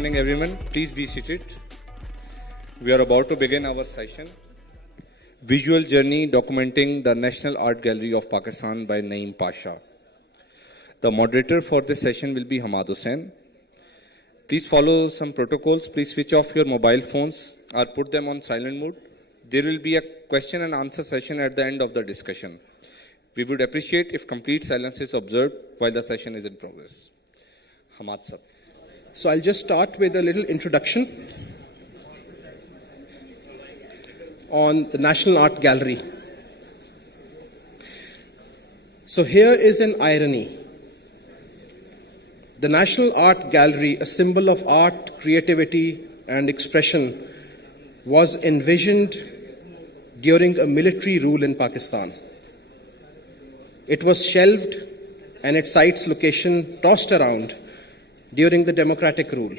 morning, everyone. Please be seated. We are about to begin our session. Visual Journey Documenting the National Art Gallery of Pakistan by Naeem Pasha. The moderator for this session will be Hamad Hussain. Please follow some protocols. Please switch off your mobile phones or put them on silent mode. There will be a question and answer session at the end of the discussion. We would appreciate if complete silence is observed while the session is in progress. Hamad sir. So I'll just start with a little introduction on the National Art Gallery. So here is an irony. The National Art Gallery, a symbol of art, creativity, and expression, was envisioned during a military rule in Pakistan. It was shelved and its site's location tossed around during the democratic rule,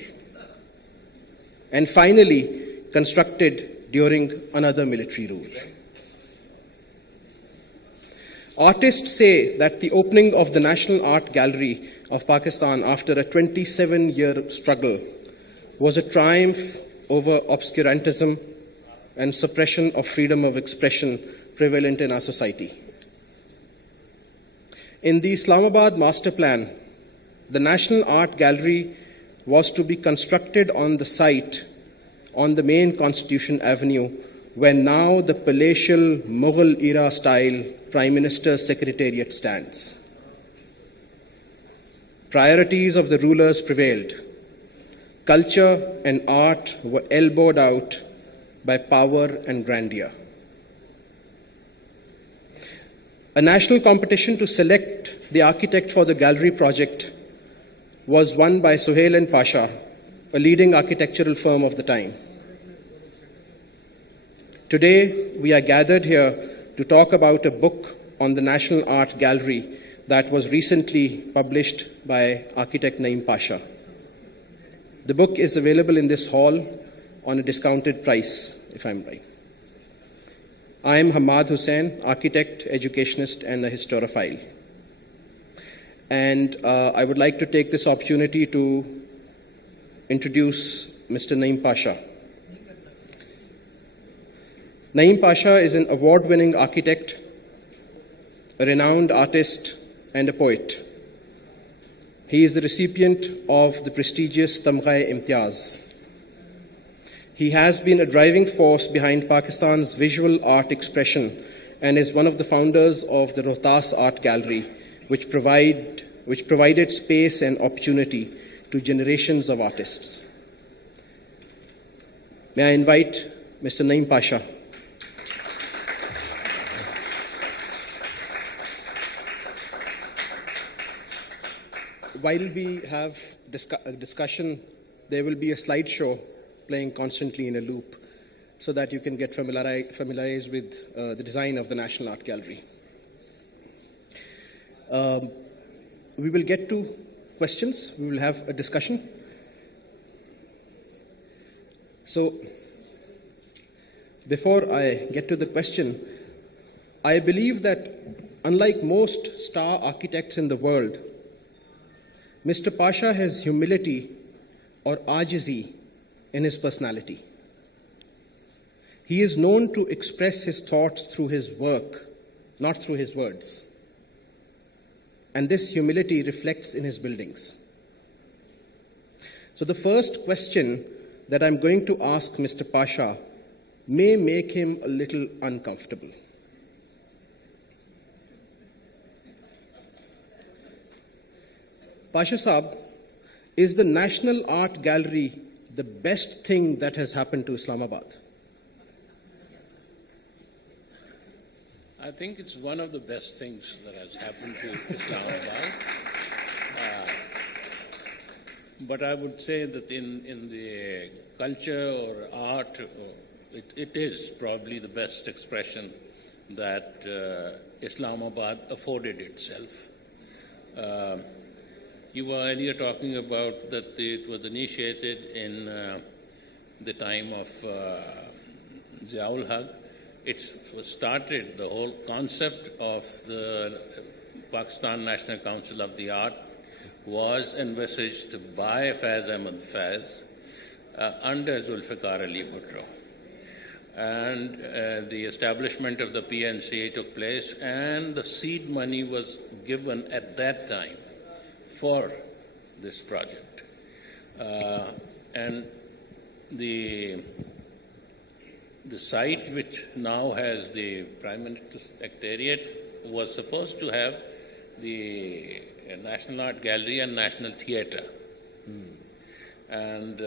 and finally constructed during another military rule. Artists say that the opening of the National Art Gallery of Pakistan after a 27-year struggle was a triumph over obscurantism and suppression of freedom of expression prevalent in our society. In the Islamabad Master Plan, the National Art Gallery was to be constructed on the site on the main Constitution Avenue, where now the palatial Mughal-era style Prime Minister's Secretariat stands. Priorities of the rulers prevailed. Culture and art were elbowed out by power and grandeur. A national competition to select the architect for the gallery project was won by Suhail and Pasha, a leading architectural firm of the time. Today, we are gathered here to talk about a book on the National Art Gallery that was recently published by architect Naeem Pasha. The book is available in this hall on a discounted price, if I'm right. I am Hamad Hussain, architect, educationist, and a historiophile. And I would like to take this opportunity to introduce Mr. Naeem Pasha. Naeem Pasha is an award-winning architect, a renowned artist, and a poet. He is the recipient of the prestigious Tamgha-e-Imtiaz. He has been a driving force behind Pakistan's visual art expression and is one of the founders of the Rohtas Art Gallery, which provided space and opportunity to generations of artists. May I invite Mr. Naeem Pasha. While we have a discussion, there will be a slideshow playing constantly in a loop so that you can get familiarized with the design of the National Art Gallery. We will get to questions. We will have a discussion. So, before I get to the question, I believe that unlike most star architects in the world, Mr. Pasha has humility or ajizi in his personality. He is known to express his thoughts through his work, not through his words. And this humility reflects in his buildings. So the first question that I'm going to ask Mr. Pasha may make him a little uncomfortable. Pasha Saab, is the National Art Gallery the best thing that has happened to Islamabad? I think it's one of the best things that has happened to Islamabad. But I would say that in the culture or art, it is probably the best expression that Islamabad afforded itself. You were earlier talking about that it was initiated in the time of Ziaul Haq. It was started, the whole concept of the Pakistan National Council of the Art was envisaged by Faiz Ahmad Faiz, under Zulfikar Ali Bhutto. And the establishment of the PNC took place, and the seed money was given at that time for this project. And the site which now has the Prime Minister's Secretariat was supposed to have the National Art Gallery and National Theatre. And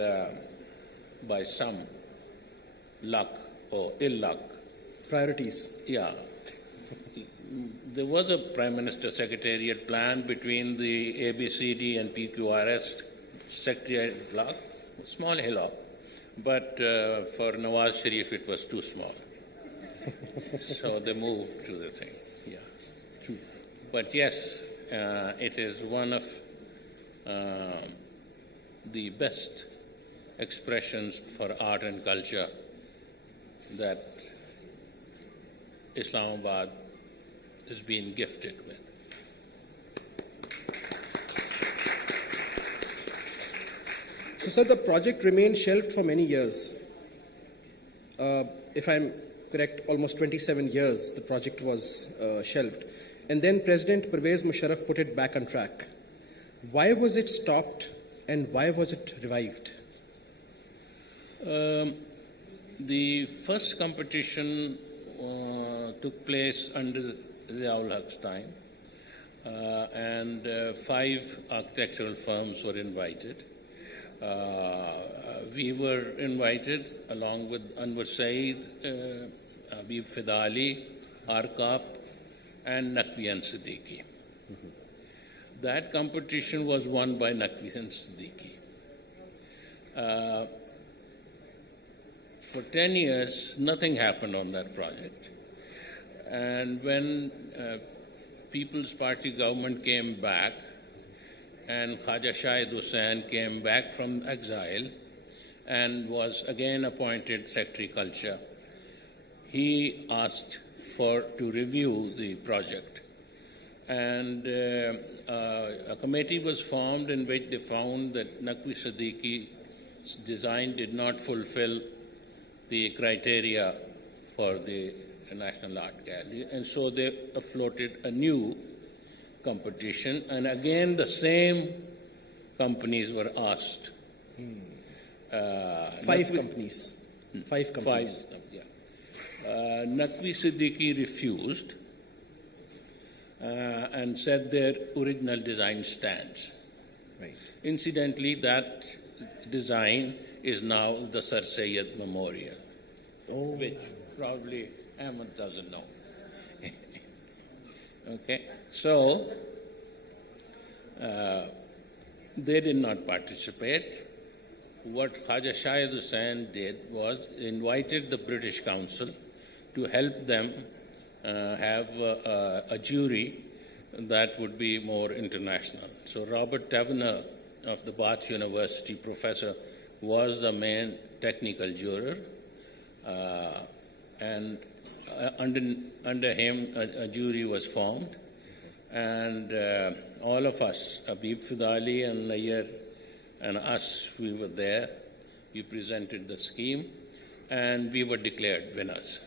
by some luck or ill luck, Priorities. yeah, there was a Prime Minister Secretariat plan between the ABCD and PQRS Secretariat block, small hillock, but for Nawaz Sharif it was too small. So they moved to the thing, yeah. But yes, it is one of the best expressions for art and culture that Islamabad has been gifted with. So, sir, the project remained shelved for many years. If I'm correct, almost 27 years the project was shelved. And then President Pervez Musharraf put it back on track. Why was it stopped and why was it revived? The first competition took place under Ziaul Haq's time, and 5 architectural firms were invited. We were invited along with Anwar Saeed, Habib Fidali, Arkap, and Naqvi and Siddiqui. That competition was won by Naqvi and Siddiqui. For 10 years, nothing happened on that project. And when People's Party government came back and Khaja Shahid Hussain came back from exile and was again appointed Secretary Culture, he asked to review the project. And a committee was formed in which they found that Naqvi Siddiqui's design did not fulfill the criteria for the National Art Gallery, and so they floated a new competition, and again the same companies were asked. 5 companies. 5 companies. Naqvi Siddiqui refused and said their original design stands. Right. Incidentally, that design is now the Sir Sayyid Memorial, which probably Ahmed doesn't know. Okay, so they did not participate. What Khaja Shahid Hussain did was invited the British Council to help them have a jury that would be more international. So Robert Tavener of the Bath University, professor, was the main technical juror, and under him a jury was formed, and all of us, Habib Fidali and Nayyar and us, we were there. We presented the scheme and we were declared winners.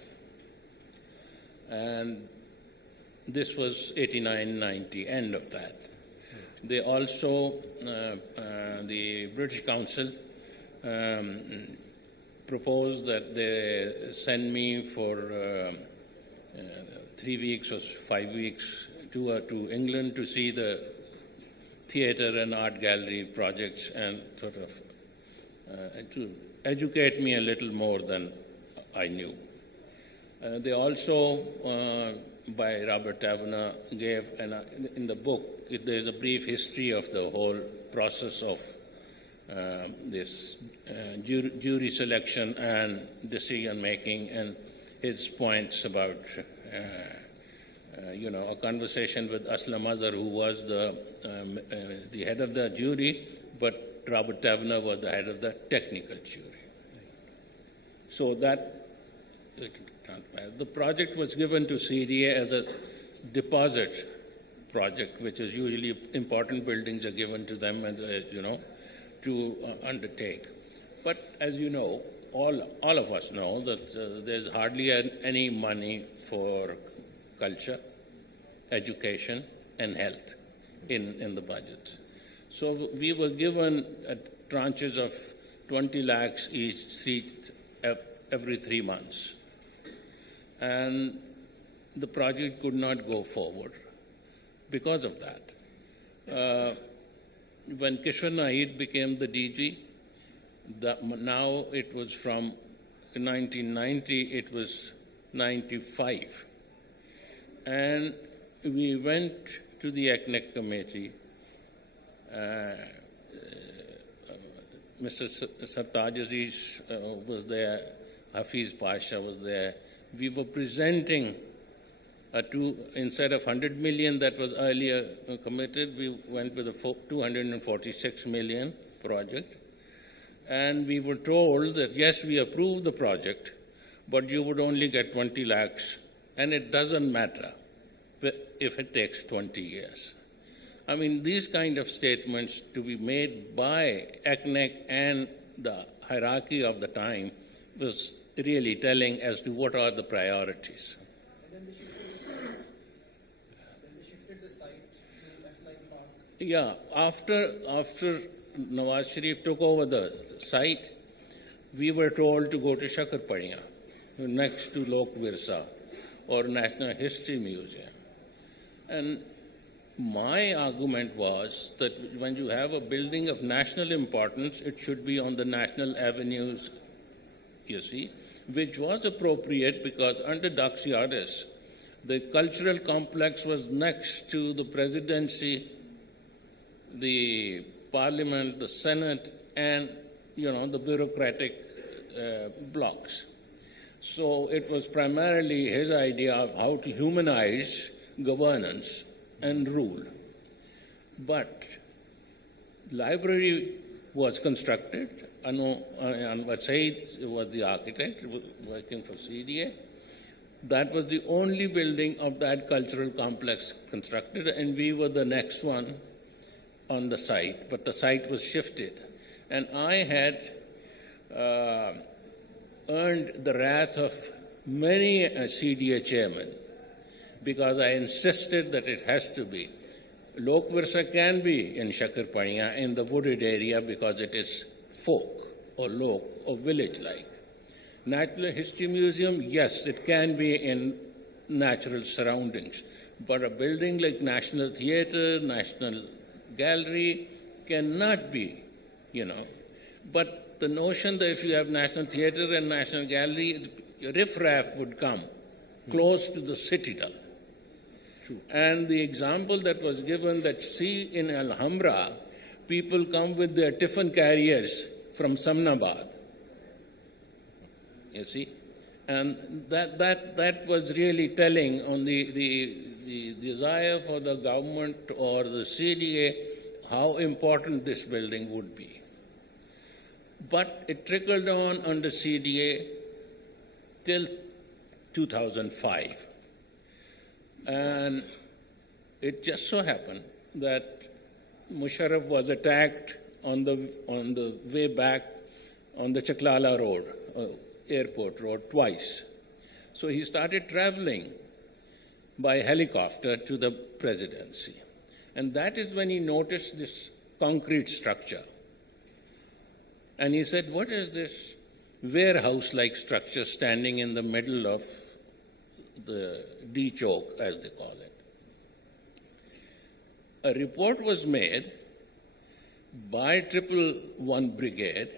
And this was 89-90, end of that. They also, the British Council proposed that they send me for 3 weeks or 5 weeks to England to see the theatre and art gallery projects and sort of to educate me a little more than I knew. They also, by Robert Tavener, gave, in the book, there's a brief history of the whole process of this jury selection and decision making, and his points about, a conversation with Aslam Azhar, who was the head of the jury, but Robert Tavener was the head of the technical jury. So that the project was given to CDA as a deposit project, which is usually important buildings are given to them, and to undertake. But as you know, all of us know that there's hardly any money for culture, education, and health in the budget. So we were given tranches of 20 lakhs each every 3 months. And the project could not go forward because of that. When Kishore Naid became the DG, now it was from 1990, it was 95. And we went to the ECNEC committee. Mr. Sartaj Aziz was there, Hafiz Pasha was there. We were presenting instead of 100 million that was earlier committed, we went with a 246 million project. And we were told that, yes, we approve the project, but you would only get 20 lakhs, and it doesn't matter if it takes 20 years. I mean, these kind of statements to be made by ECNEC and the hierarchy of the time was really telling as to what are the priorities. And then they shifted the site to F9 Park. Yeah, after Nawaz Sharif took over the site, we were told to go to Shakarpadiya, next to Lok Virsa, or National History Museum. And my argument was that when you have a building of national importance, it should be on the national avenues, you see, which was appropriate because under Daxiadis, the cultural complex was next to the presidency, the parliament, the senate, and, the bureaucratic blocks. So it was primarily his idea of how to humanize governance and rule. But library was constructed. Anwar Said was the architect working for CDA. That was the only building of that cultural complex constructed, and we were the next one on the site, but the site was shifted. And I had earned the wrath of many a CDA chairman because I insisted that it has to be. Lok Virsa can be in Shakarpadiya in the wooded area because it is folk or lok or village-like. Natural History Museum, yes, it can be in natural surroundings, but a building like National Theatre, National Gallery cannot be, But the notion that if you have National Theatre and National Gallery, riffraff would come close to the citadel. True. And the example that was given that, see, in Alhambra, people come with their tiffin carriers from Samnabad. You see? And that was really telling on the desire for the government or the CDA how important this building would be. But it trickled on under CDA till 2005. And it just so happened that Musharraf was attacked on the way back on the Chaklala Road, airport road, twice. So he started traveling by helicopter to the presidency. And that is when he noticed this concrete structure. And he said, what is this warehouse-like structure standing in the middle of the D Chowk, as they call it? A report was made by 111 Brigade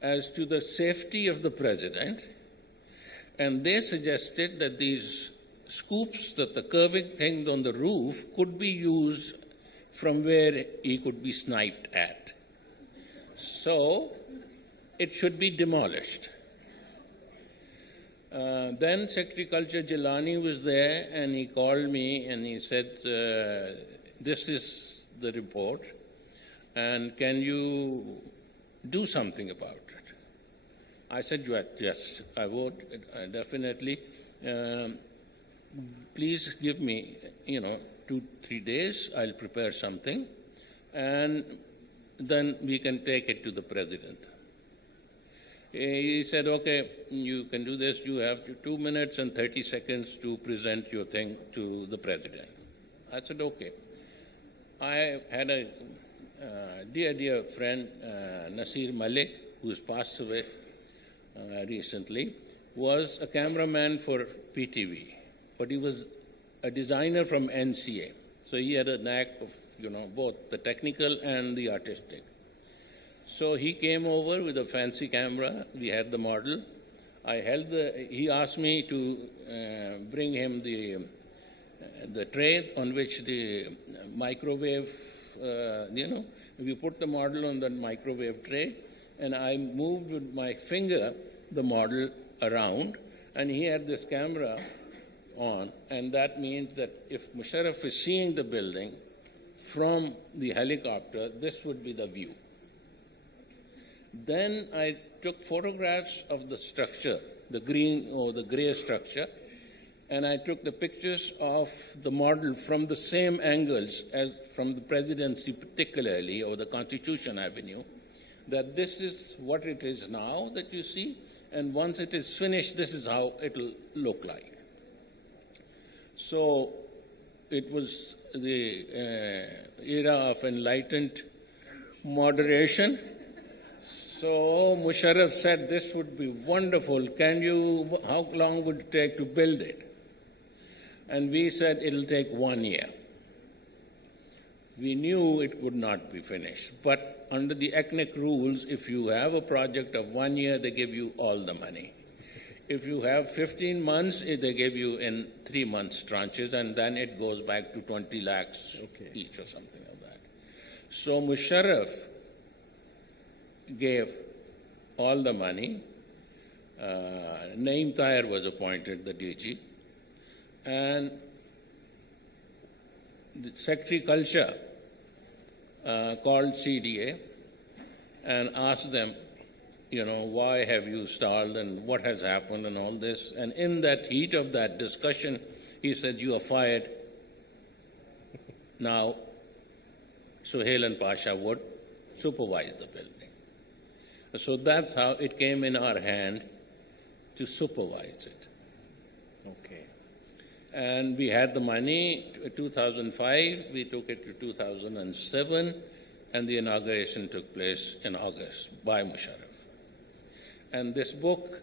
as to the safety of the president, and they suggested that these scoops, that the curving things on the roof could be used from where he could be sniped at. So it should be demolished. Then Secretary Culture Jilani was there, and he called me and he said, this is the report, and can you do something about it? I said, yes, I would, definitely. Please give me, 2-3 days, I'll prepare something, and then we can take it to the president. He said, okay, you can do this. You have 2 minutes and 30 seconds to present your thing to the president. I said, okay. I had a dear friend, Nasir Malik, who's passed away recently, was a cameraman for PTV, but he was a designer from NCA. So he had a knack of, both the technical and the artistic. So he came over with a fancy camera. We had the model. He asked me to bring him the tray on which the microwave, we put the model on the microwave tray, and I moved with my finger the model around, and he had this camera on, and that means that if Musharraf is seeing the building from the helicopter, this would be the view. Then I took photographs of the structure, the green or the gray structure, and I took the pictures of the model from the same angles as from the presidency particularly, or the Constitution Avenue, that this is what it is now that you see, and once it is finished, this is how it will look like. So it was the era of enlightened moderation. So Musharraf said, this would be wonderful. How long would it take to build it? And we said, it'll take 1 year. We knew it would not be finished. But under the ECNIC rules, if you have a project of 1 year, they give you all the money. If you have 15 months, they give you in 3 months tranches, and then it goes back to 20 lakhs each or something like that. So Musharraf gave all the money. Naeem Tahir was appointed the DG, and the Secretary Culture called CDA and asked them, why have you stalled and what has happened and all this. And in that heat of that discussion, he said, you are fired. Now, Suhail and Pasha would supervise the building. So that's how it came in our hand to supervise it. Okay. And we had the money. 2005, we took it to 2007, and the inauguration took place in August by Musharraf. And this book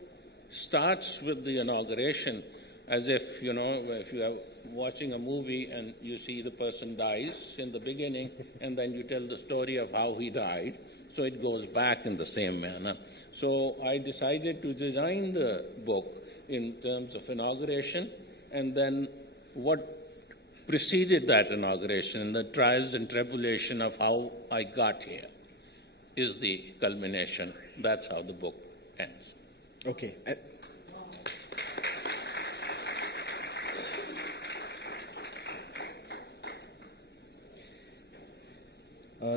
starts with the inauguration as if, if you are watching a movie and you see the person dies in the beginning, and then you tell the story of how he died. So it goes back in the same manner. So I decided to design the book in terms of inauguration, and then what preceded that inauguration, the trials and tribulation of how I got here, is the culmination. That's how the book ends. Okay.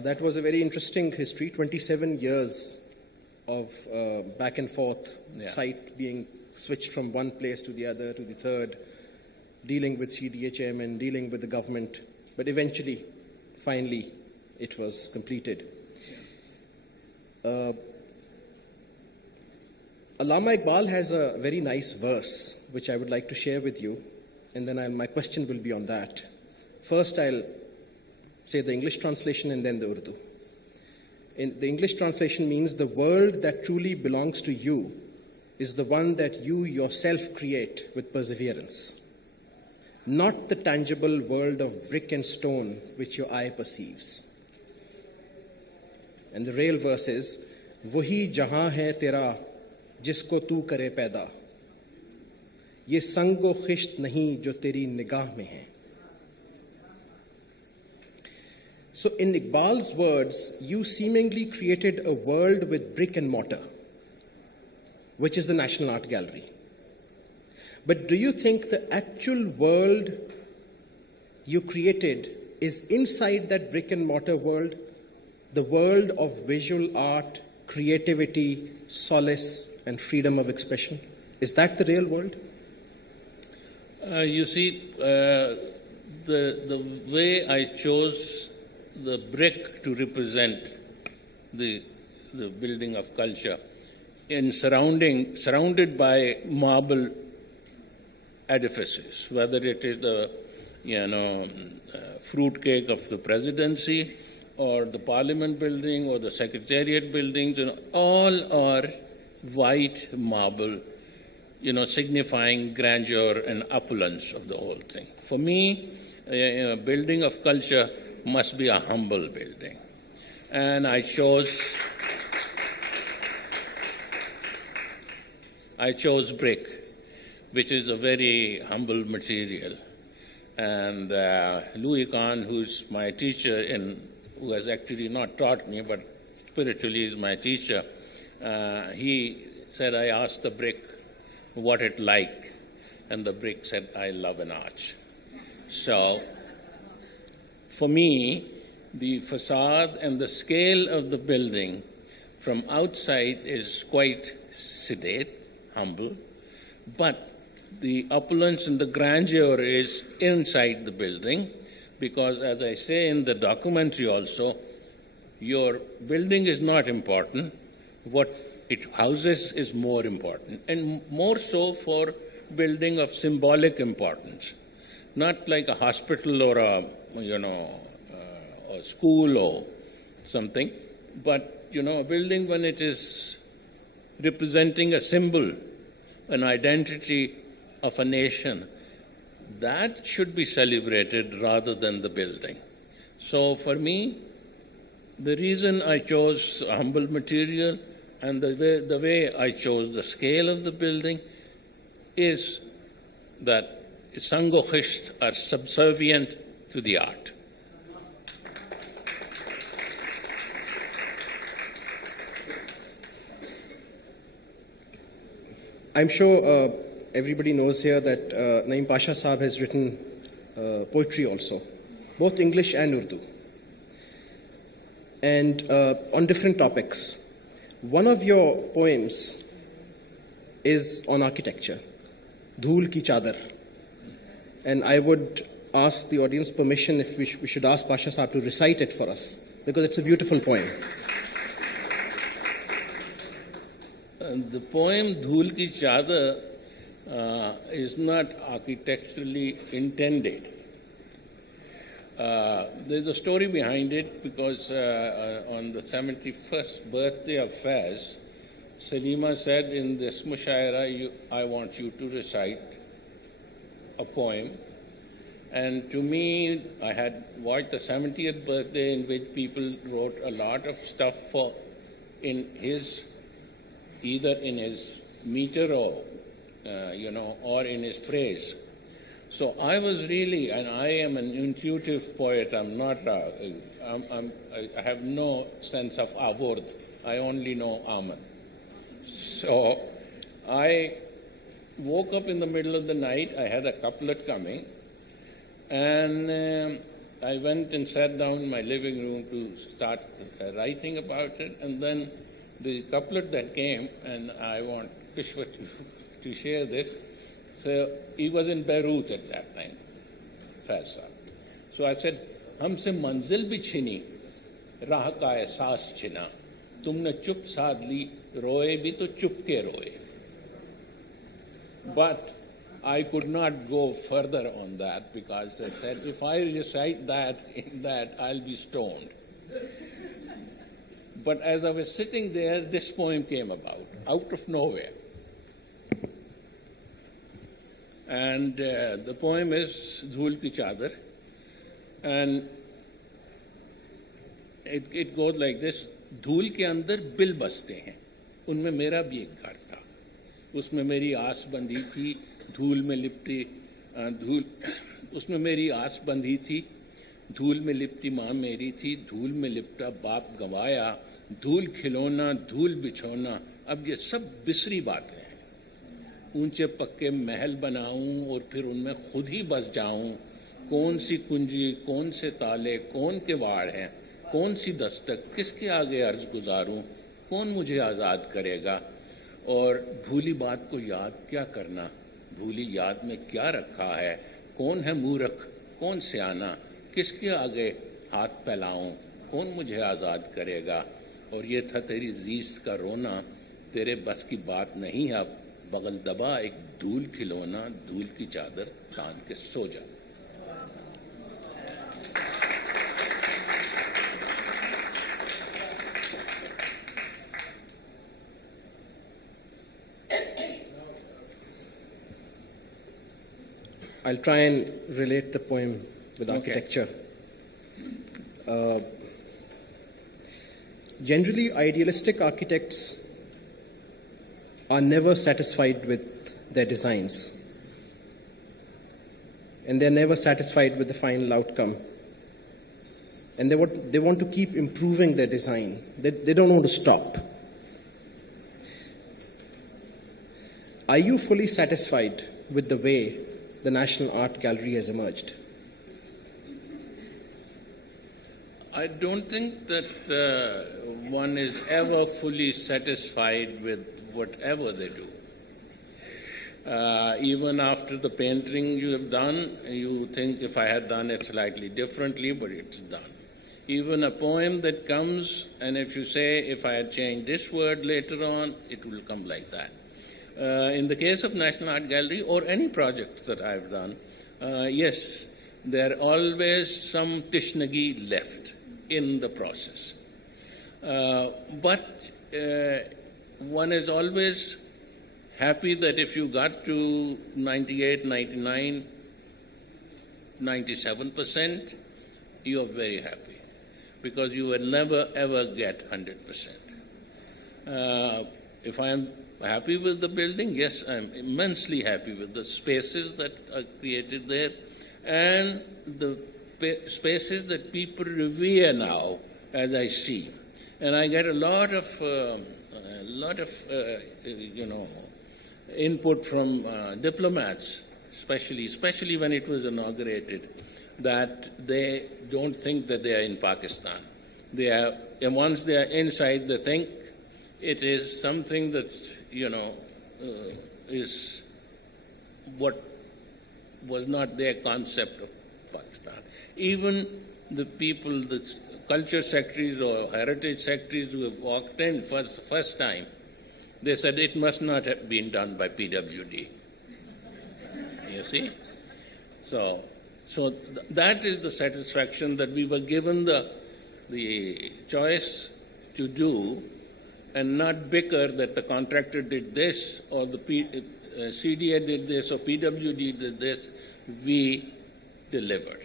That was a very interesting history, 27 years of back and forth, site being switched from one place to the other, to the third, dealing with CDA chairman, dealing with the government, but eventually, finally, it was completed. Allama Iqbal has a very nice verse, which I would like to share with you, and then my question will be on that. First, I'll say the English translation and then the Urdu. In the English translation means, the world that truly belongs to you is the one that you yourself create with perseverance, not the tangible world of brick and stone which your eye perceives. And the real verse is, Wahi jahan hai tera jisko tu kare paida, ye sango khisht nahi jo teri nigah mein hai. So in Iqbal's words, you seemingly created a world with brick and mortar, which is the National Art Gallery. But do you think the actual world you created is inside that brick and mortar world, the world of visual art, creativity, solace, and freedom of expression? Is that the real world? You see, the way I chose the brick to represent the building of culture surrounded by marble edifices, whether it is the fruit cake of the presidency or the parliament building or the secretariat buildings, all are white marble, signifying grandeur and opulence of the whole thing. For me, a building of culture must be a humble building. And I chose brick, which is a very humble material. And Louis Kahn, who's my teacher, who has actually not taught me, but spiritually is my teacher, he said, I asked the brick what it liked, and the brick said, I love an arch. So, for me, the facade and the scale of the building from outside is quite sedate, humble, but the opulence and the grandeur is inside the building, because as I say in the documentary also, your building is not important. What it houses is more important, and more so for building of symbolic importance, not like a hospital or a school or something, but a building when it is representing a symbol, an identity of a nation, that should be celebrated rather than the building. So for me, the reason I chose a humble material and the way I chose the scale of the building is that Sanghochists are subservient to the art. I'm sure everybody knows here that Naeem Pasha Saab has written poetry also, both English and Urdu, and on different topics. One of your poems is on architecture, Dhool Ki Chadar. And I would ask the audience permission if we should ask Pasha Saab to recite it for us, because it's a beautiful poem. The poem Dhool Ki Chadar is not architecturally intended. There's a story behind it, because on the 71st birthday of Faiz, Salima said, in this mushaira, I want you to recite a poem. And to me, I had watched the 70th birthday, in which people wrote a lot of stuff either in his meter or in his praise. So I was really, and I am an intuitive poet. I'm not. I have no sense of avurd. I only know Aman. So I woke up in the middle of the night. I had a couplet coming, and I went and sat down in my living room to start writing about it. And then the couplet that came, and I want Kishwa to share this. So he was in Beirut at that time, Faiz Saab. So I said, हमसे मंजिल भी छिनी, राह का एहसास छिना, तुमने चुप साध ली, रोए भी तो चुप के रोए. But I could not go further on that, because I said, if I recite that, I'll be stoned. But as I was sitting there, this poem came about, out of nowhere. And the poem is Dhool Ki Chadar. And it goes like this. धूल के अंदर bill बसते हैं, उनमें मेरा भी एक घर था. उसमें मेरी आस बंधी थी, धूल में लिपटी उसमें मेरी आस बंधी थी, धूल में लिपटी माँ मेरी थी, धूल में लिपटा बाप गंवाया, धूल खिलौना, धूल बिछौना, अब ये सब बिसरी बातें हैं. ऊंचे पक्के महल बनाऊं और फिर उनमें खुद ही बस जाऊं, कौन सी कुंजी, कौन से ताले, कौन के वाड़ हैं, कौन सी दस्तक, किसके आगे अर्ज गुजारूं, कौन मुझे आज़ाद करेगा. और भूली बात को याद क्या करना, भूली याद में क्या रखा है, कौन है मूर्ख, कौन सियाना, किसके आगे हाथ फैलाऊं, कौन मुझे आज़ाद करेगा. और ये था तेरी जीस्त का रोना, तेरे बस की बात नहीं, अब बगल दबा एक धूल खिलौना, धूल की चादर तान के सो जा. I'll try and relate the poem with Okay. architecture. Generally, idealistic architects are never satisfied with their designs, and they're never satisfied with the final outcome. And they want to keep improving their design. They don't want to stop. Are you fully satisfied with the way the National Art Gallery has emerged? I don't think that one is ever fully satisfied with whatever they do. Even after the painting you have done, you think if I had done it slightly differently, but it's done. Even a poem that comes, and if you say, if I had changed this word later on, it will come like that. In the case of National Art Gallery or any project that I've done, yes, there are always some tishnagi left in the process. But one is always happy that if you got to 98, 99, 97%, you are very happy because you will never ever get 100%. If I am happy with the building, yes, I am immensely happy with the spaces that are created there and the spaces that people revere now, as I see. And I get a lot of input from diplomats, especially when it was inaugurated, that they don't think that they are in Pakistan. And once they are inside, they think it is something that, is what was not their concept of Pakistan. Even the people, the culture secretaries or heritage secretaries who have walked in for the first time, they said it must not have been done by PWD. You see? So that is the satisfaction that we were given the choice to do and not bicker that the contractor did this or the CDA did this or PWD did this. We delivered.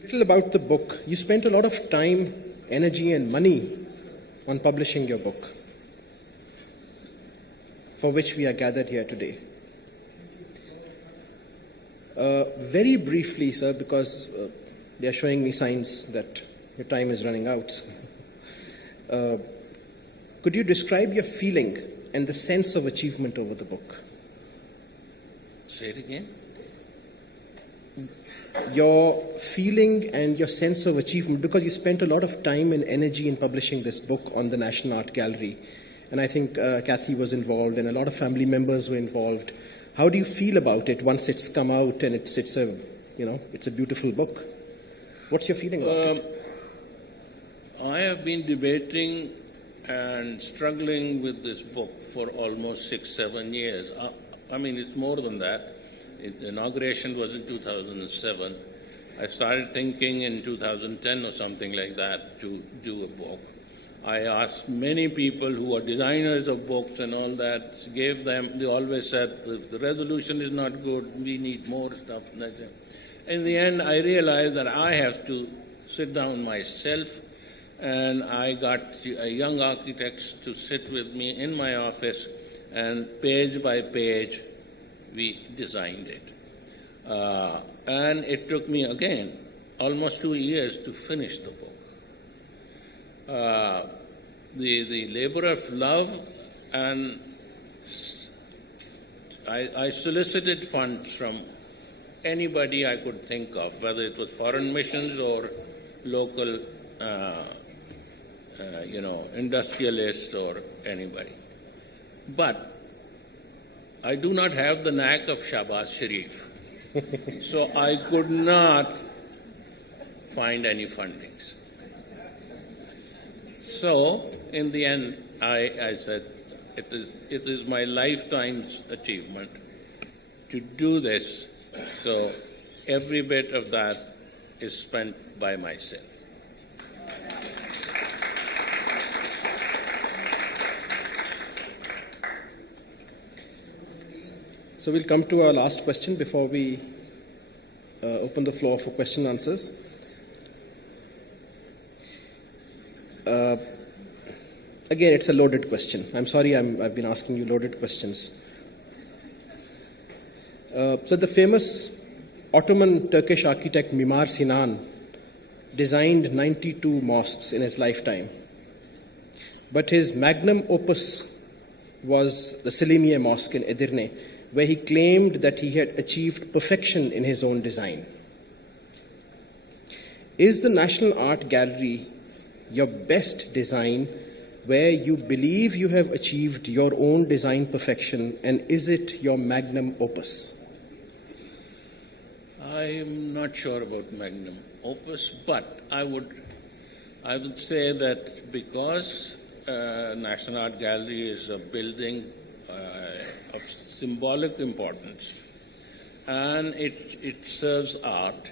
A little about the book. You spent a lot of time, energy, and money on publishing your book, for which we are gathered here today. Very briefly, sir, because they are showing me signs that your time is running out. Could you describe your feeling and the sense of achievement over the book? Say it again. Your feeling and your sense of achievement, because you spent a lot of time and energy in publishing this book on the National Art Gallery, and I think Kathy was involved and a lot of family members were involved. How do you feel about it once it's come out and it's a beautiful book? What's your feeling about it? I have been debating and struggling with this book for almost 6-7 years. I mean, it's more than that. The inauguration was in 2007. I started thinking in 2010 or something like that to do a book. I asked many people who are designers of books and all that, they always said, the resolution is not good, we need more stuff. In the end, I realized that I have to sit down myself, and I got young architects to sit with me in my office, and page by page, we designed it. And it took me, again, almost 2 years to finish the book. The labor of love, and I solicited funds from anybody I could think of, whether it was foreign missions or local, industrialists or anybody. But I do not have the knack of Shahbaz Sharif, so I could not find any fundings. So, in the end, I said, it is my lifetime's achievement to do this. So, every bit of that is spent by myself. So we'll come to our last question before we open the floor for question and answers. Again, it's a loaded question. I'm sorry I've been asking you loaded questions. So the famous Ottoman Turkish architect Mimar Sinan designed 92 mosques in his lifetime. But his magnum opus was the Selimiye Mosque in Edirne, where he claimed that he had achieved perfection in his own design. Is the National Art Gallery your best design, where you believe you have achieved your own design perfection, and is it your magnum opus? I'm not sure about magnum opus, but I would say that because National Art Gallery is a building of symbolic importance, and it serves art,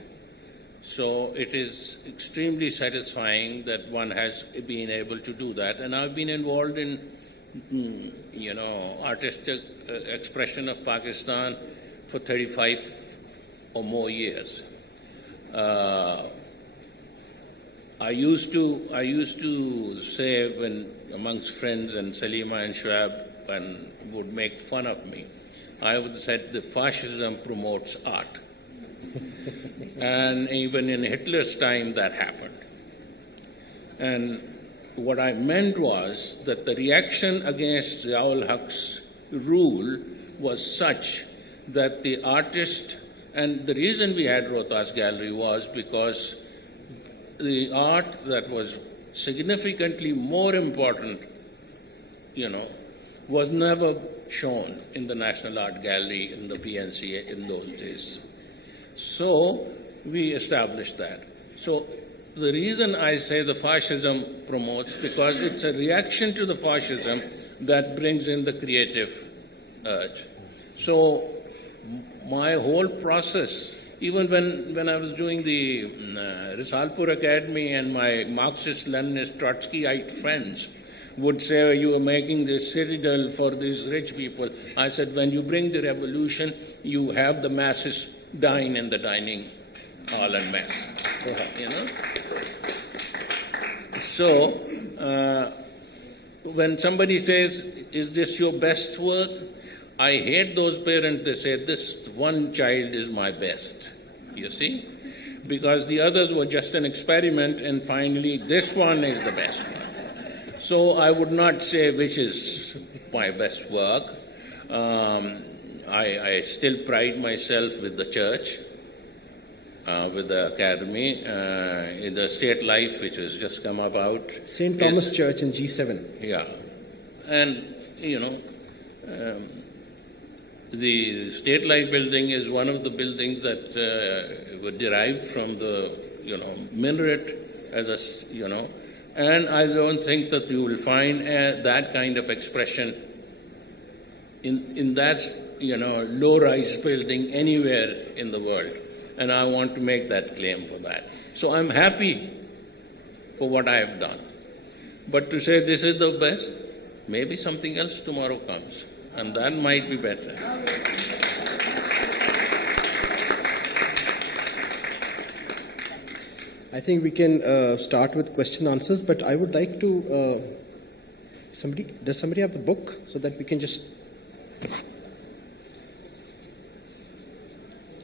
so it is extremely satisfying that one has been able to do that. And I've been involved in, artistic expression of Pakistan for 35 or more years. I used to say, when amongst friends and Salima and Shoaib would make fun of me, I would say the fascism promotes art. And even in Hitler's time that happened. And what I meant was that the reaction against Ziaul Haq's rule was such that the artist, and the reason we had Rohtas Gallery was because the art that was significantly more important, was never shown in the National Art Gallery in the PNC in those days. So we established that. So the reason I say the fascism promotes, because it's a reaction to the fascism that brings in the creative urge. So my whole process, even when I was doing the Risalpur Academy, and my Marxist-Leninist Trotskyite friends would say, you are making this citadel for these rich people. I said, when you bring the revolution, you have the masses dine in the dining hall and mess. So, when somebody says, is this your best work? I hate those parents that say, this one child is my best, you see? Because the others were just an experiment, and finally this one is the best one. So I would not say which is my best work. I still pride myself with the church, with the academy, in the State Life, which has just come about. St. Thomas Church in G7. Yeah. And, the State Life building is one of the buildings that were derived from the, minaret as a, and I don't think that you will find that kind of expression in that, low-rise building anywhere in the world. And I want to make that claim for that. So I'm happy for what I have done. But to say this is the best, maybe something else tomorrow comes, and that might be better. I think we can start with question answers, but I would like to, does somebody have the book so that we can just,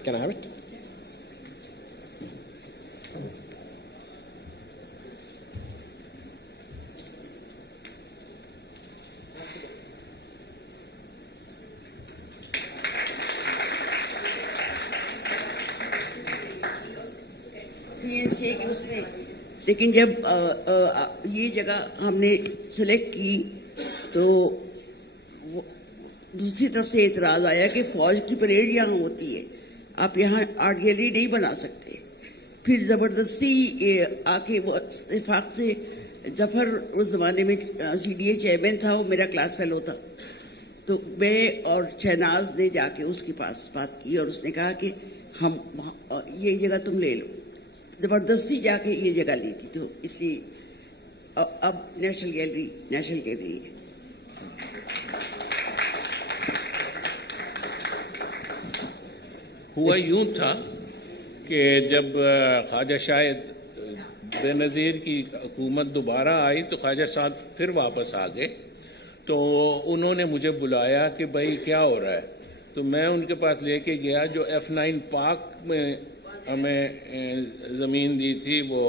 can I have it? लेकिन जब ये जगह हमने select की तो दूसरी तरफ से एतराज आया कि फौज की परेड यहाँ होती है, आप यहाँ आर्ट गैलरी नहीं बना सकते। फिर ज़बरदस्ती आके वो इत्तेफाक से जफर उस जमाने में CDA चेयरमैन था, वो मेरा क्लास फेलो था। तो मैं और शहनाज ने जाके उसके पास बात की और उसने कहा कि हम ये जगह तुम ले लो, जबरदस्ती जाके ये जगह ली थी। तो इसलिए अब नेशनल गैलरी है। हुआ यूं था कि जब ख्वाजा शाहिद बेनज़ीर की हुकूमत दोबारा आई तो ख्वाजा साहब फिर वापस आ गए। तो उन्होंने मुझे बुलाया कि भाई क्या हो रहा है। तो मैं उनके पास लेके गया जो F9 पार्क में हमें ज़मीन दी थी, वो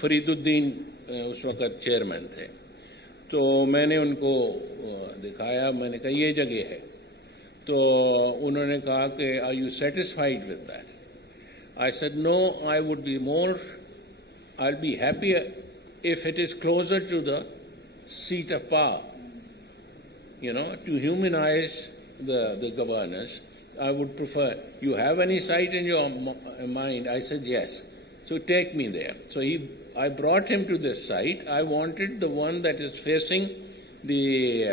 फरीदुद्दीन उस वक़्त चेयरमैन थे। तो मैंने उनको दिखाया, मैंने कहा ये जगह है। तो उन्होंने कहा कि are you satisfied with that? I said no, I would be more, I will be happier if it is closer to the seat of power, to humanize the governors. I would prefer. You have any site in your mind? I said yes. So take me there. So I brought him to this site. I wanted the one that is facing the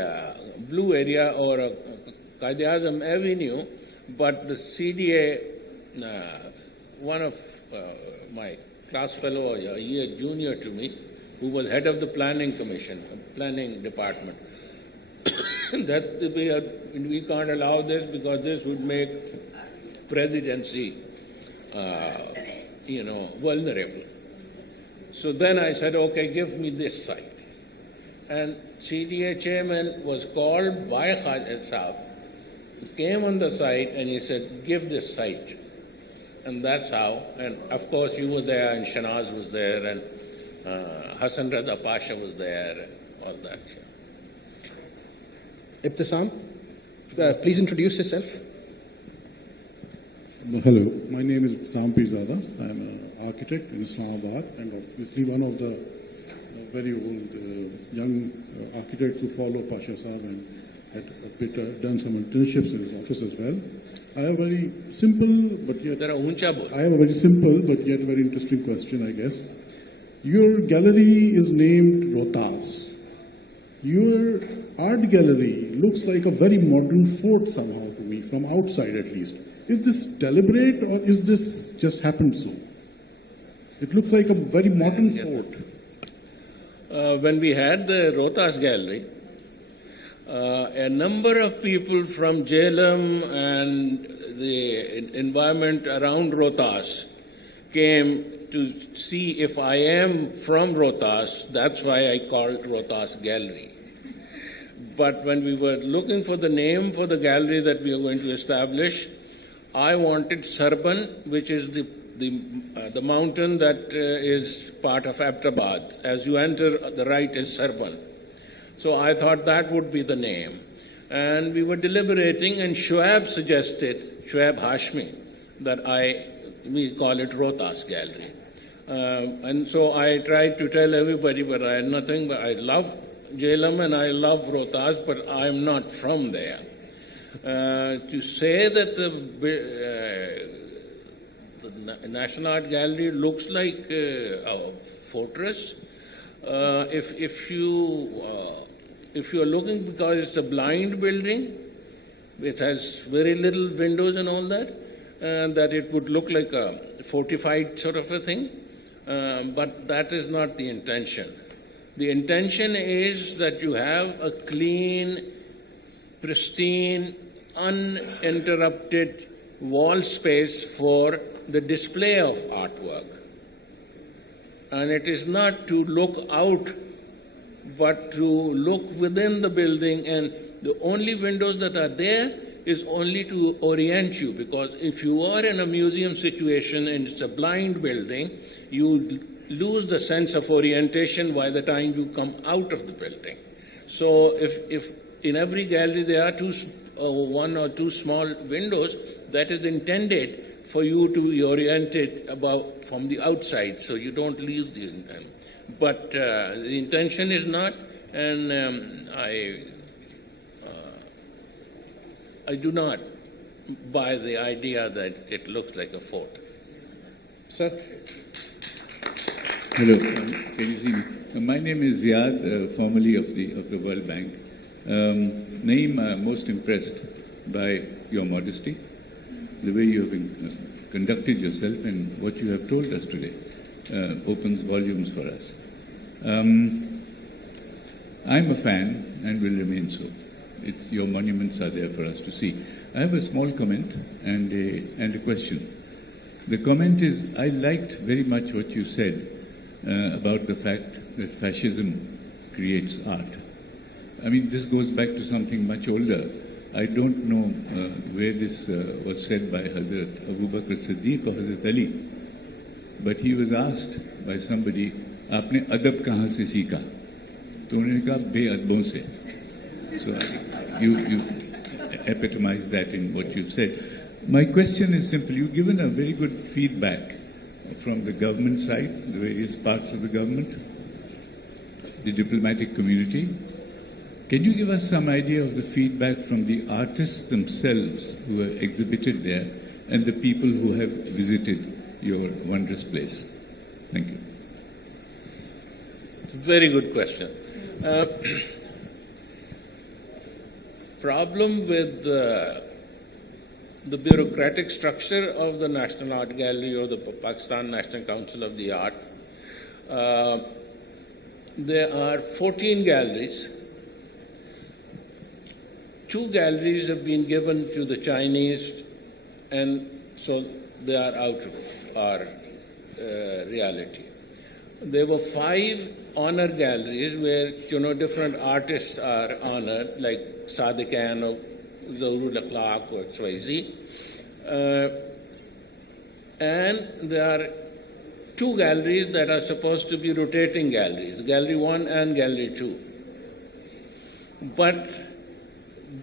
blue area or Quaid-e-Azam Avenue, but the CDA, one of my class fellow, a year junior to me, who was head of the planning department, that we can't allow this because this would make presidency, vulnerable. So then I said, okay, give me this site. And CDA chairman was called by Khaja Saab, came on the site and he said, give this site. And that's how, and of course you were there and Shanaz was there and Hassan Rada Pasha was there and all that. Ibtisam, please introduce yourself. Hello, my name is Ibtisam Pirzada. I am an architect in Islamabad and obviously one of the very old young architects who follow Pasha Saab and had done some internships in his office as well. I have a very simple but yet very interesting question, I guess. Your gallery is named Rohtas. Your art gallery looks like a very modern fort somehow to me, from outside at least. Is this deliberate or is this just happened so? It looks like a very modern fort. When we had the Rohtas gallery, a number of people from Jhelum and the environment around Rohtas came to see if I am from Rohtas. That's why I called Rohtas Gallery. But when we were looking for the name for the gallery that we are going to establish, I wanted Sarban, which is the mountain that is part of Abbottabad. As you enter, the right is Sarban. So I thought that would be the name. And we were deliberating, and Shoaib suggested, Shoaib Hashmi, that we call it Rohtas Gallery. And so I tried to tell everybody, but I had nothing, but I love Jhelum and I love Rohtas, but I am not from there. To say that the National Art Gallery looks like a fortress, if you are looking, because it's a blind building, it has very little windows and all that, that it would look like a fortified sort of a thing, but that is not the intention. The intention is that you have a clean, pristine, uninterrupted wall space for the display of artwork. And it is not to look out, but to look within the building, and the only windows that are there is only to orient you, because if you are in a museum situation and it's a blind building, you lose the sense of orientation by the time you come out of the building. So if in every gallery there are one or two small windows, that is intended for you to be oriented about from the outside, so you don't leave the intent. But the intention is not, and I do not buy the idea that it looks like a fort. Sir. Hello, can you see me? My name is Ziad, formerly of the World Bank. Naeem, I'm most impressed by your modesty, the way you have conducted yourself, and what you have told us today opens volumes for us. I'm a fan and will remain so. Your monuments are there for us to see. I have a small comment and a question. The comment is, I liked very much what you said about the fact that fascism creates art. I mean, this goes back to something much older. I don't know where this was said by Hazrat Abu Bakr Siddiq or Hazrat Ali, but he was asked by somebody, "Aapne adab kahan se seekha?" तो उन्होंने कहा बेअदबों से. So you epitomize that in what you've said. My question is simple. You've given a very good feedback from the government side, the various parts of the government, the diplomatic community. Can you give us some idea of the feedback from the artists themselves who are exhibited there and the people who have visited your wondrous place? Thank you. Very good question. Problem with the bureaucratic structure of the National Art Gallery or the Pakistan National Council of the Art. There are 14 galleries. 2 galleries have been given to the Chinese, and so they are out of our reality. There were 5 honor galleries where, different artists are honored, like Sadiq Khan or Zawrul Akhlaq or XYZ. And there are 2 galleries that are supposed to be rotating galleries, Gallery 1 and Gallery 2. But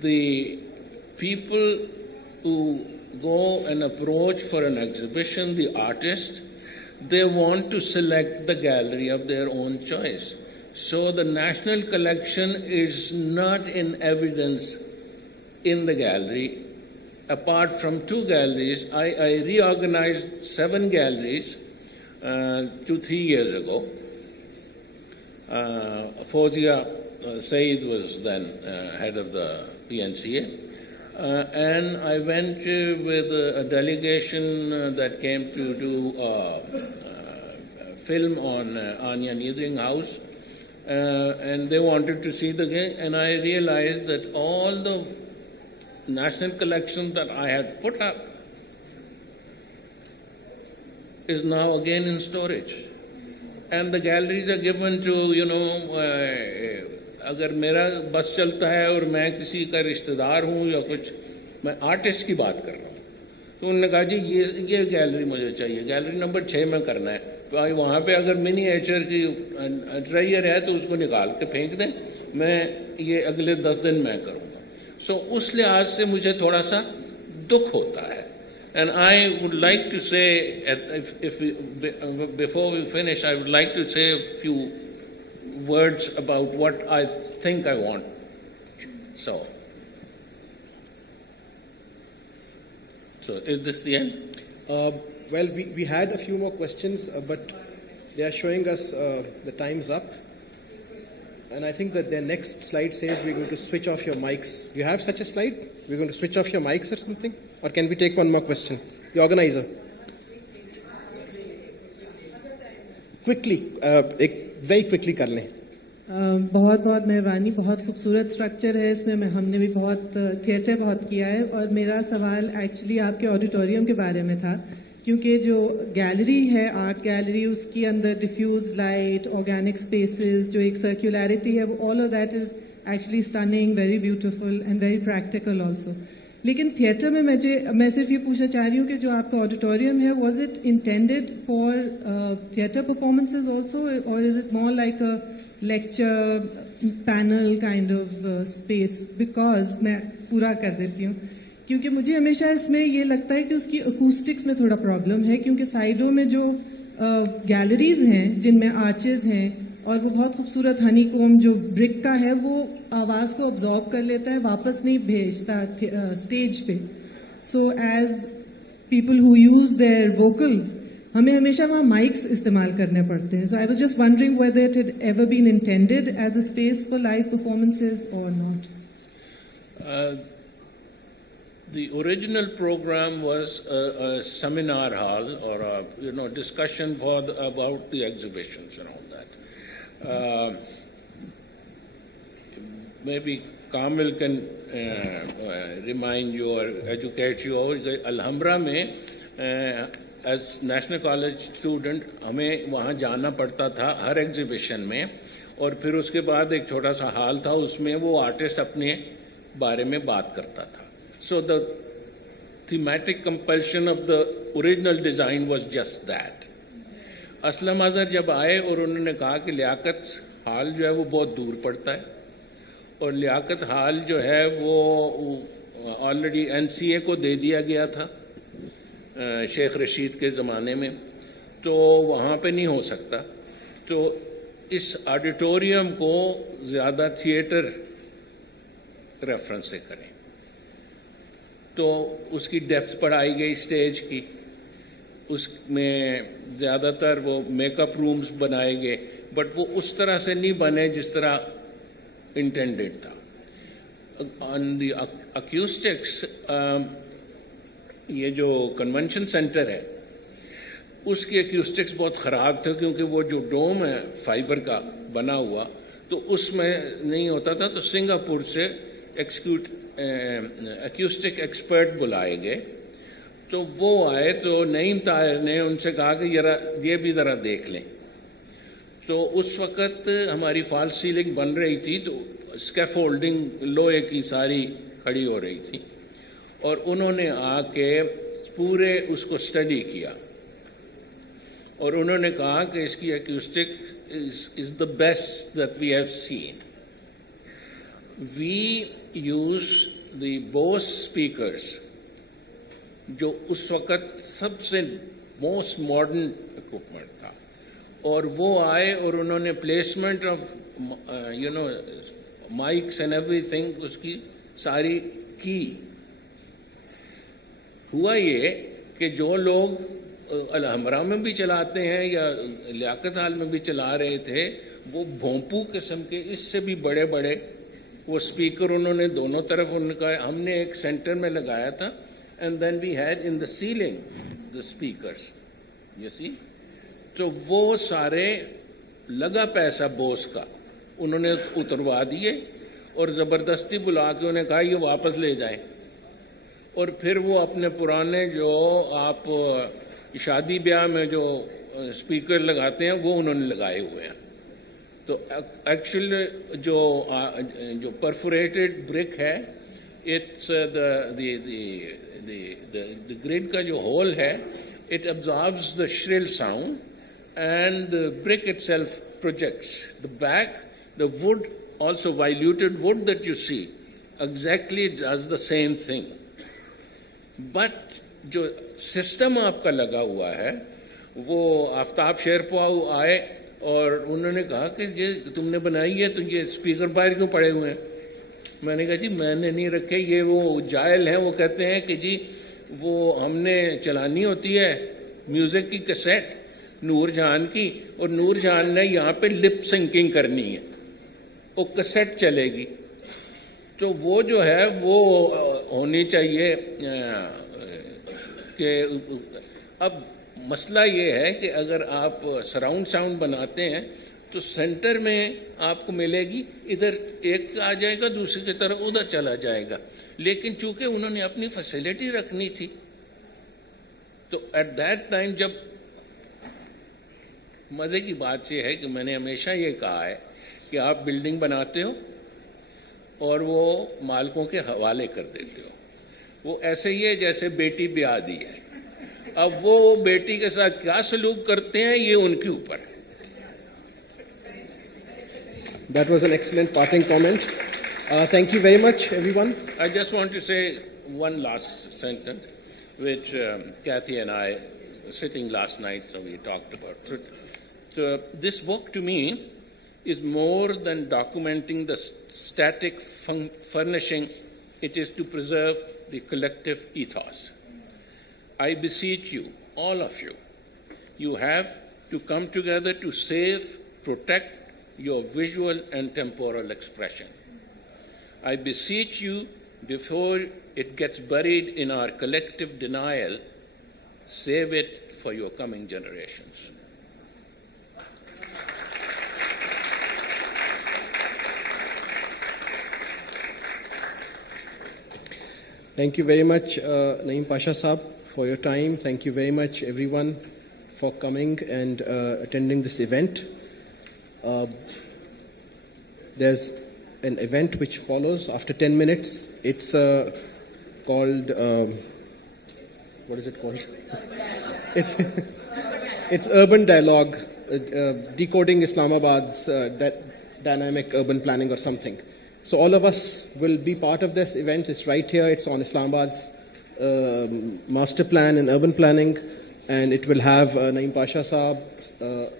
the people who go and approach for an exhibition, the artists, they want to select the gallery of their own choice. So the national collection is not in evidence in the gallery. Apart from 2 galleries, I reorganized 7 galleries 2-3 years ago. Fawzia Saeed was then head of the PNCA. And I went with a delegation that came to do a film on Anya Niederinghaus, and they wanted to see the game, and I realized that all the national collection that I had put up is now again in storage. And the galleries are given to, अगर मेरा बस चलता है और मैं किसी का रिश्तेदार हूँ या कुछ, मैं आर्टिस्ट की बात कर रहा हूँ, तो उन्होंने कहा जी ये गैलरी मुझे चाहिए, गैलरी नंबर 6 में करना है. तो वहाँ पे अगर मिनीएचर की ट्रेयर है तो उसको निकाल के फेंक दें, मैं ये अगले 10 दिन मैं करूँगा. सो उस लिहाज से मुझे थोड़ा सा दुख होता है. And I would like to say, before we finish, I would like to say a few words about what I think I want. So is this the end? Well, we had a few more questions, but they are showing us the time's up. And I think that their next slide says we're going to switch off your mics. Do you have such a slide? We're going to switch off your mics or something? Or can we take one more question? The organizer. Quickly, very quickly कर लें. बहुत बहुत मेहरबानी. बहुत खूबसूरत structure है इसमें. हमने भी बहुत थिएटर बहुत किया है. और मेरा सवाल एक्चुअली आपके ऑडिटोरियम के बारे में था, क्योंकि जो गैलरी है, आर्ट गैलरी, उसके अंदर डिफ्यूज लाइट, ऑर्गेनिक स्पेसेस, जो एक सर्कुलरिटी है, all of that is actually stunning, very beautiful and very practical also. लेकिन थिएटर में मैं सिर्फ ये पूछना चाह रही हूँ कि जो आपका ऑडिटोरियम है, was it intended for theatre performances also, और is it more like a lecture panel kind of space? Because मैं पूरा कर देती हूँ, क्योंकि मुझे हमेशा इसमें ये लगता है कि उसकी अकूस्टिक्स में थोड़ा प्रॉब्लम है, क्योंकि साइडों में जो गैलरीज हैं जिनमें आर्चेज हैं, और वो बहुत खूबसूरत हनीकोम जो ब्रिक का है, वो आवाज़ को ऑब्जॉर्ब कर लेता है, वापस नहीं भेजता स्टेज पे. So as people who use their vocals, हमें हमेशा वहाँ माइक्स इस्तेमाल करने पड़ते हैं. So I was just wondering whether it had ever been intended as a space for live performances और not. The original program was a seminar hall or a discussion about the exhibitions and all that. Maybe Kamil can remind you or educate you. Alhambra में as National College student हमें वहाँ जाना पड़ता था हर exhibition में, और फिर उसके बाद एक छोटा सा हॉल था, उसमें वो आर्टिस्ट अपने बारे में बात करता था. So the thematic compulsion of the original design was just that. Aslam Azhar जब आए और उन्होंने कहा कि लियाकत हाल जो है वो बहुत दूर पड़ता है, और लियाकत हाल जो है वो ऑलरेडी NCA को दे दिया गया था शेख रशीद के ज़माने में, तो वहाँ पे नहीं हो सकता. तो इस ऑडिटोरियम को ज़्यादा थिएटर रेफरेंस से करें. तो उसकी डेप्थ बढ़ाई गई स्टेज की, उसमें ज़्यादातर वो मेकअप रूम्स बनाए गए, बट वो उस तरह से नहीं बने जिस तरह इंटेंडेड था. ऑन द अक्यूस्टिक्स, ये जो कन्वेंशन सेंटर है उसकी अक्यूस्टिक्स बहुत ख़राब थे, क्योंकि वो जो डोम है फाइबर का बना हुआ तो उसमें नहीं होता था. तो सिंगापुर से एक्यूस्टिक एक्सपर्ट बुलाए गए, तो वो आए, तो नईम ताहिर ने उनसे कहा कि ये भी ज़रा देख लें. तो उस वक़्त हमारी फॉल्स सीलिंग बन रही थी, तो स्कैफोल्डिंग लोहे की सारी खड़ी हो रही थी, और उन्होंने आके पूरे उसको स्टडी किया, और उन्होंने कहा कि इसकी acoustic is the best that we have seen. We use the Bose speakers, जो उस वक़्त सबसे मोस्ट मॉडर्न इक्विपमेंट था, और वो आए और उन्होंने placement of mics and everything उसकी सारी की. हुआ ये कि जो लोग अलहमरा में भी चलाते हैं या लियाकत हाल में भी चला रहे थे, वो भोंपू किस्म के इससे भी बड़े बड़े वो स्पीकर उन्होंने दोनों तरफ, उनका हमने एक सेंटर में लगाया था, and then we had in the ceiling the speakers, you see. तो वो सारे लगा पैसा बोस का उन्होंने उतरवा दिए, और ज़बरदस्ती बुला के उन्हें कहा ये वापस ले जाएं, और फिर वो अपने पुराने जो आप शादी ब्याह में जो स्पीकर लगाते हैं वो उन्होंने लगाए हुए हैं. तो एक्चुअली जो परफोरेटेड ब्रिक है, इट्स द ग्रिड का जो होल है, it absorbs the shrill sound and the brick itself projects the back. The wood also diluted wood that you see exactly does the same thing, but जो system आपका लगा हुआ है, वो आफ्ताब शेरपाऊ आए और उन्होंने कहा कि ये तुमने बनाई है तो ये स्पीकर बाहर क्यों पड़े हुए हैं. मैंने कहा जी मैंने नहीं रखे, ये वो जायल हैं, वो कहते हैं कि जी वो हमने चलानी होती है म्यूजिक की कैसेट नूरजहान की, और नूरजहान ने यहाँ पे लिप सिंकिंग करनी है, वो कैसेट चलेगी. तो वो जो है वो होनी चाहिए कि अब मसला ये है कि अगर आप सराउंड साउंड बनाते हैं तो सेंटर में आपको मिलेगी, इधर एक आ जाएगा दूसरी की तरफ उधर चला जाएगा, लेकिन चूंकि उन्होंने अपनी फैसिलिटी रखनी थी तो एट दैट टाइम जब मजे की बात यह है कि मैंने हमेशा ये कहा है कि आप बिल्डिंग बनाते हो और वो मालिकों के हवाले कर देते हो, वो ऐसे ही है जैसे बेटी ब्याह दी है, अब वो बेटी के साथ क्या सलूक करते हैं ये उनके ऊपर है. That was an excellent parting comment. Thank you very much, everyone. I just want to say one last sentence, which Kathy and I, sitting last night, so we talked about. So this book to me is more than documenting the static furnishing. It is to preserve the collective ethos. I beseech you, all of you, you have to come together to save, protect your visual and temporal expression. I beseech you, before it gets buried in our collective denial, save it for your coming generations. Thank you very much, Naeem Pasha Saab, for your time. Thank you very much, everyone, for coming and attending this event. There's an event which follows after 10 minutes. It's called, what is it called? It's Urban Dialogue, Decoding Islamabad's Dynamic Urban Planning or something. So all of us will be part of this event. It's right here. It's on Islamabad's master plan and urban planning. And it will have Naeem Pasha Saab,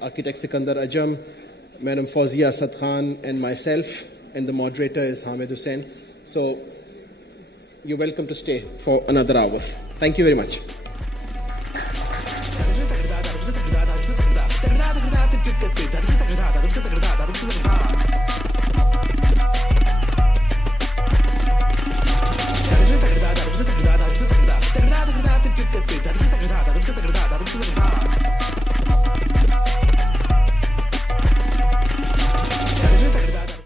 architect Sikandar Ajam, Madam Fawzia Asad Khan, and myself. And the moderator is Hamid Hussain. So you're welcome to stay for another hour. Thank you very much.